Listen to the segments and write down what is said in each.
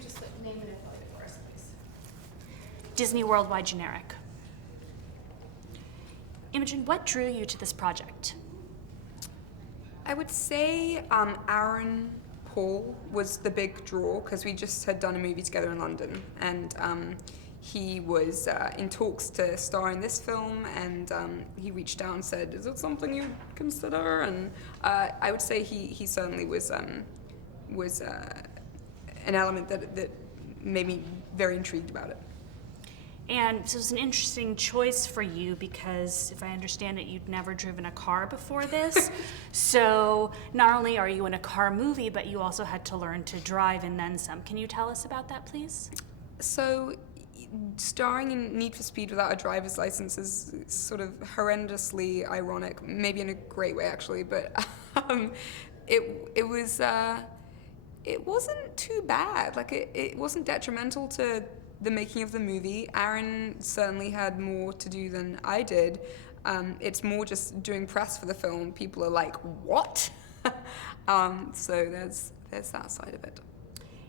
could just name and info it for us, please. Disney Worldwide Generic. Imogen, what drew you to this project? I would say Aaron Paul was the big draw because we just had done a movie together in London, and he was in talks to star in this film, and he reached out and said, "Is it something you'd consider?" And I would say he certainly was an element that made me very intrigued about it. And so it's an interesting choice for you because, if I understand it, you'd never driven a car before this. So not only are you in a car movie, but you also had to learn to drive and then some. Can you tell us about that, please? So starring in Need for Speed without a driver's license is sort of horrendously ironic, maybe in a great way actually, but it wasn't too bad. Like it wasn't detrimental to the making of the movie. Aaron certainly had more to do than I did. It's more just doing press for the film. People are like, what? So there's that side of it.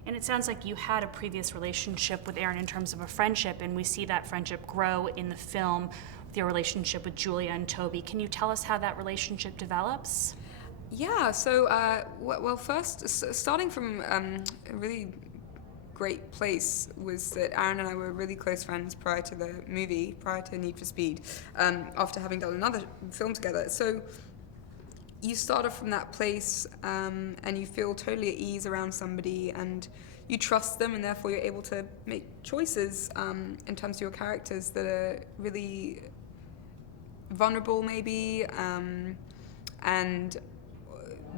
And it sounds like you had a previous relationship with Aaron in terms of a friendship, and we see that friendship grow in the film with your relationship with Julia and Toby. Can you tell us how that relationship develops? Yeah, so, well, first, starting from a really great place was that Aaron and I were really close friends prior to the movie, prior to Need for Speed, after having done another film together. So you start off from that place and you feel totally at ease around somebody and you trust them, and therefore you're able to make choices in terms of your characters that are really vulnerable maybe, and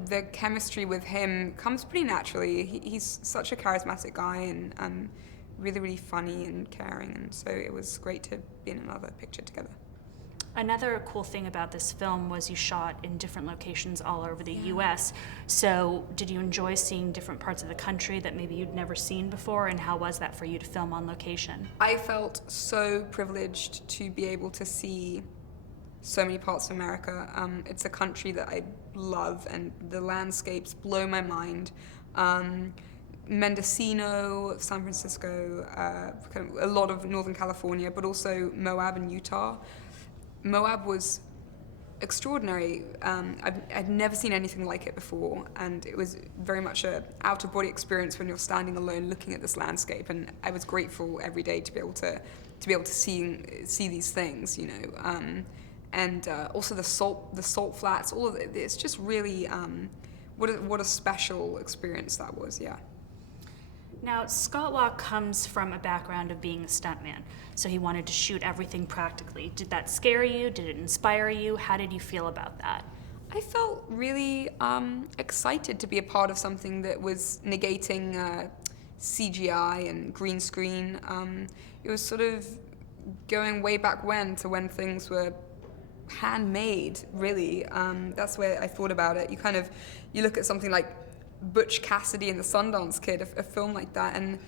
the chemistry with him comes pretty naturally. He's such a charismatic guy and really, really funny and caring, and so it was great to be in another picture together. Another cool thing about this film was you shot in different locations all over the US. So did you enjoy seeing different parts of the country that maybe you'd never seen before, and how was that for you to film on location? I felt so privileged to be able to see so many parts of America. It's a country that I love, and the landscapes blow my mind. Mendocino, San Francisco, kind of a lot of Northern California, but also Moab and Utah. Moab was extraordinary. I'd never seen anything like it before, and it was very much an out-of-body experience when you're standing alone looking at this landscape. And I was grateful every day to be able to see these things, you know. And also the salt flats, all of it. It's just really what a special experience that was. Yeah. Now, Scott Waugh comes from a background of being a stuntman, so he wanted to shoot everything practically. Did that scare you? Did it inspire you? How did you feel about that? I felt really excited to be a part of something that was negating CGI and green screen. It was sort of going way back when things were handmade, really. That's where I thought about it. You look at something like Butch Cassidy and the Sundance Kid, a film like that, and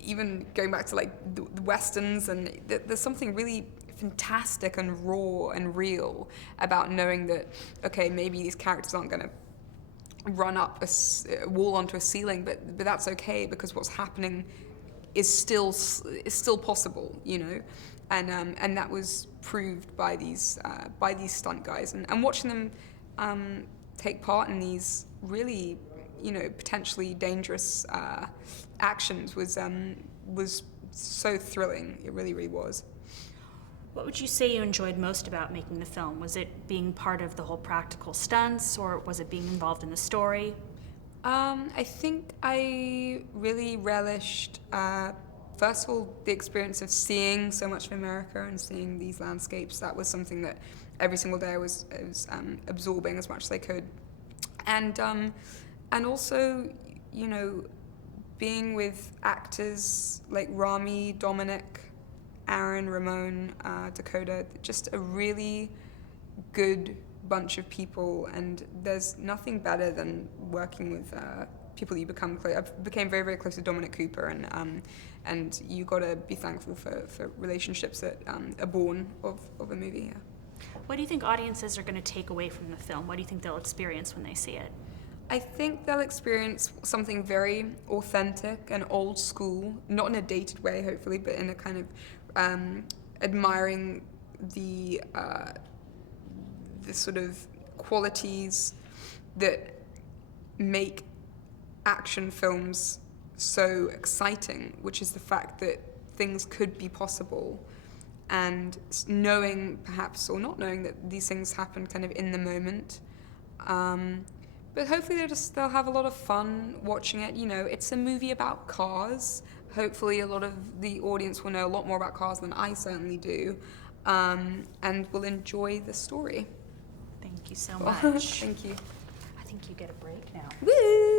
even going back to like the westerns, and there's something really fantastic and raw and real about knowing that, okay, maybe these characters aren't going to run up a wall onto a ceiling, but that's okay because what's happening is still possible, you know. And that was proved by these stunt guys, and watching them take part in these really, you know, potentially dangerous actions was so thrilling. It really, really was. What would you say you enjoyed most about making the film? Was it being part of the whole practical stunts, or was it being involved in the story? I think I really relished, first of all, the experience of seeing so much of America and seeing these landscapes. That was something that every single day I was absorbing as much as I could. And also, you know, being with actors like Rami, Dominic, Aaron, Ramon, Dakota, just a really good bunch of people, and there's nothing better than working with people that you become close. I became very, very close to Dominic Cooper, and you got to be thankful for relationships that are born of a movie. Yeah. What do you think audiences are going to take away from the film? What do you think they'll experience when they see it? I think they'll experience something very authentic and old school, not in a dated way, hopefully, but in a kind of admiring the sort of qualities that make action films so exciting, which is the fact that things could be possible, and knowing perhaps or not knowing that these things happen kind of in the moment. But hopefully they'll have a lot of fun watching it. You know, it's a movie about cars. Hopefully a lot of the audience will know a lot more about cars than I certainly do, and will enjoy the story. Thank you so much. Thank you. I think you get a break now. Woo!